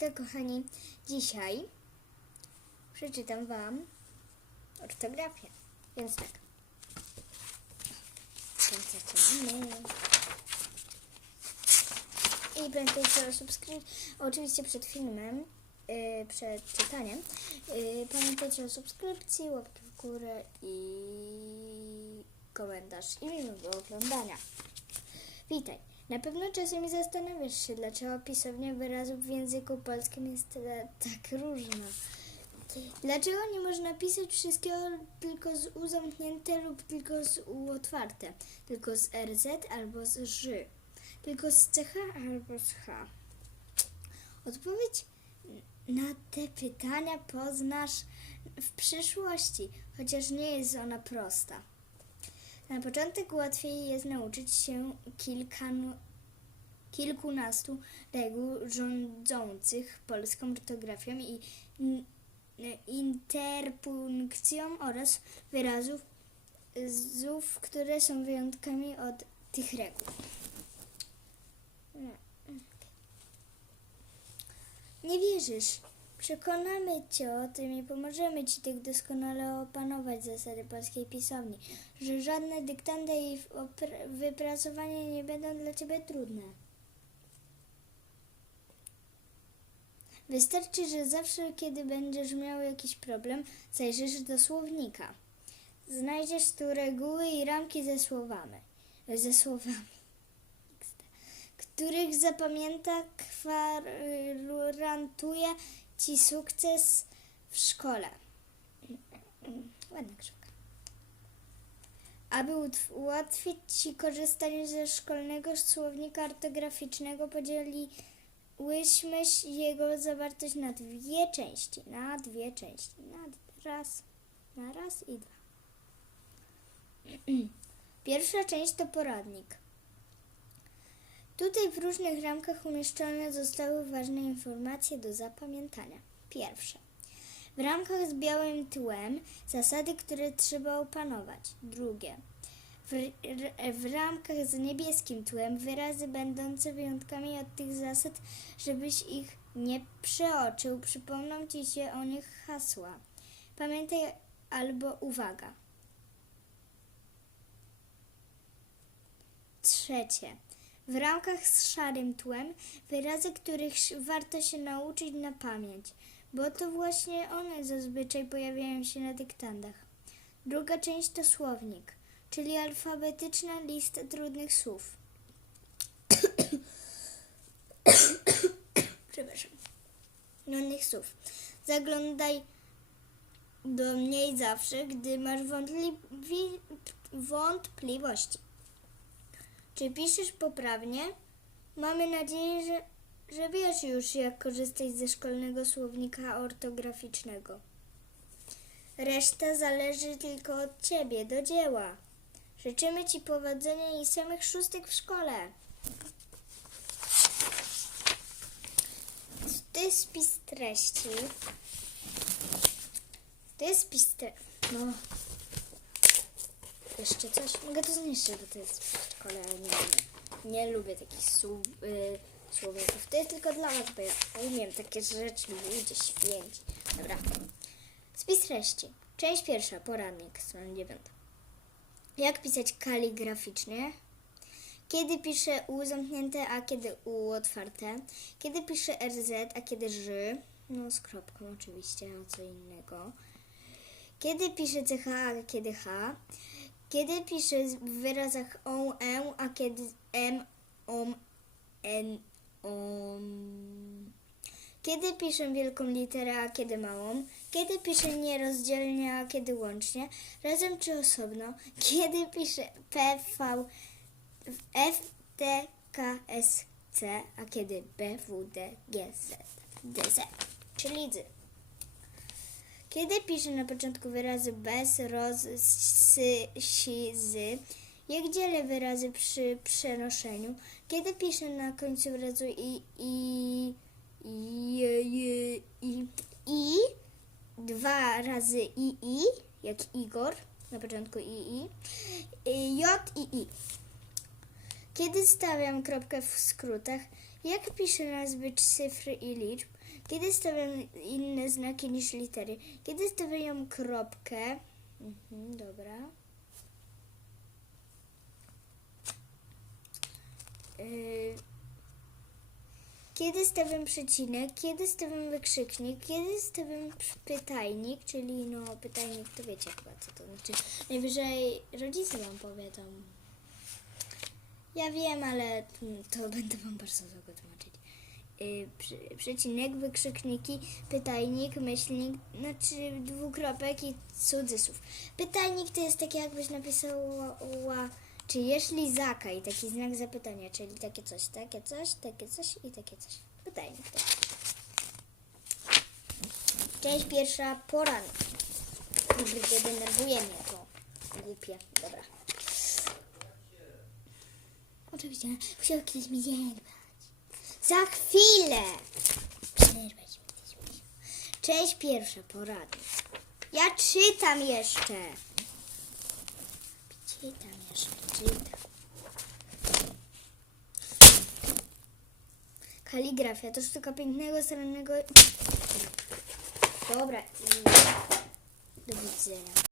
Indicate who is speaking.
Speaker 1: Monika, kochani. Dzisiaj przeczytam Wam ortografię. Więc tak. I pamiętajcie o subskrypcji. Oczywiście przed filmem, yy, przed czytaniem, yy, pamiętajcie o subskrypcji, łapki w górę i komentarz i miłego oglądania. Witaj. Na pewno czasami zastanawiasz się, dlaczego pisownia wyrazów w języku polskim jest tak różna. Dlaczego nie można pisać wszystkiego tylko z U zamknięte lub tylko z U otwarte? Tylko z RZ albo z Ż? Tylko z CH albo z H? Odpowiedź na te pytania poznasz w przyszłości, chociaż nie jest ona prosta. Na początek łatwiej jest nauczyć się kilka, kilkunastu reguł rządzących polską ortografią i in- interpunkcją oraz wyrazów, zów, które są wyjątkami od tych reguł. Nie wierzysz? Przekonamy Cię o tym i pomożemy Ci tak doskonale opanować zasady polskiej pisowni, że żadne dyktanty i wypracowanie nie będą dla Ciebie trudne. Wystarczy, że zawsze, kiedy będziesz miał jakiś problem, zajrzysz do słownika. Znajdziesz tu reguły i ramki ze słowami. Ze słowami których zapamięta gwarantuje ci sukces w szkole. Ładna grzywka. Aby ułatwić ci korzystanie ze szkolnego słownika ortograficznego, podzieliłyśmy jego zawartość na dwie części. Na dwie części. Na raz, na raz i dwa. Pierwsza część to poradnik. Tutaj w różnych ramkach umieszczone zostały ważne informacje do zapamiętania. Pierwsze. W ramkach z białym tłem zasady, które trzeba opanować. Drugie. W, w ramkach z niebieskim tłem wyrazy będące wyjątkami od tych zasad, żebyś ich nie przeoczył. Przypomną ci się o nich hasła. Pamiętaj albo uwaga. Trzecie. W ramkach z szarym tłem wyrazy, których warto się nauczyć na pamięć, bo to właśnie one zazwyczaj pojawiają się na dyktandach. Druga część to słownik, czyli alfabetyczna lista trudnych słów. Przepraszam. Trudnych słów. Zaglądaj do mnie zawsze, gdy masz wątpli- wątpliwości. Czy piszesz poprawnie? Mamy nadzieję, że, że wiesz już, jak korzystać ze szkolnego słownika ortograficznego. Reszta zależy tylko od ciebie, do dzieła. Życzymy ci powodzenia i samych szóstek w szkole. To jest spis treści. To jest spis treści. No. Jeszcze coś? Mogę to zniszczyć, bo to jest w szkole, ale nie, nie, lubię takich słów, y, słowników. To jest tylko dla was, bo ja umiem takie rzeczy, ludzie święci. Dobra. Spis treści. Część pierwsza, poradnik, strona dziewiąta. Jak pisać kaligraficznie? Kiedy piszę U zamknięte, a kiedy U otwarte? Kiedy piszę RZ, a kiedy Ż? No z kropką oczywiście, a co innego. Kiedy piszę CH, a kiedy H? Kiedy piszę w wyrazach on, e, a kiedy m, om, n, om. Kiedy piszę wielką literę, a kiedy małą? Kiedy piszę nierozdzielnie, a kiedy łącznie? Razem czy osobno? Kiedy piszę P, V, F, T, K, S, C, a kiedy B, W, D, G, Z, D, Z, czyli dzy. Kiedy piszę na początku wyrazy bez, roz, sy, si, zy, jak dzielę wyrazy przy przenoszeniu? Kiedy piszę na końcu wyrazu i, i, i, i, i, i dwa razy i, i, jak Igor, na początku i, i, j i i. Kiedy stawiam kropkę w skrótach? Jak piszę nazwy cyfry i liczb? Kiedy stawiam inne znaki niż litery? Kiedy stawiam kropkę? Mhm, dobra. Yy, Kiedy stawiam przecinek, kiedy stawiam wykrzyknik, kiedy stawiam pytajnik, czyli no pytajnik to wiecie chyba co to znaczy. Najwyżej rodzice wam powiedzą. Ja wiem, ale mm, to będę wam bardzo długo tłumaczyć. Przy, przecinek, wykrzykniki, pytajnik, myślnik, znaczy dwukropek i cudzysłów. Pytajnik to jest takie jakbyś napisała, czy jeśli zaka i taki znak zapytania, czyli takie coś, takie coś, takie coś i takie coś. Pytajnik to. Część pierwsza, poranek. Kurde, denerwuje mnie to. Głupie, dobra. Oczywiście, musiał kiedyś mi zerwać. Za chwilę! Przerwać Część pierwsza, poradnik. Ja czytam jeszcze. Czytam jeszcze, czytam. Kaligrafia to sztuka pięknego, starannego... Dobra. Do widzenia.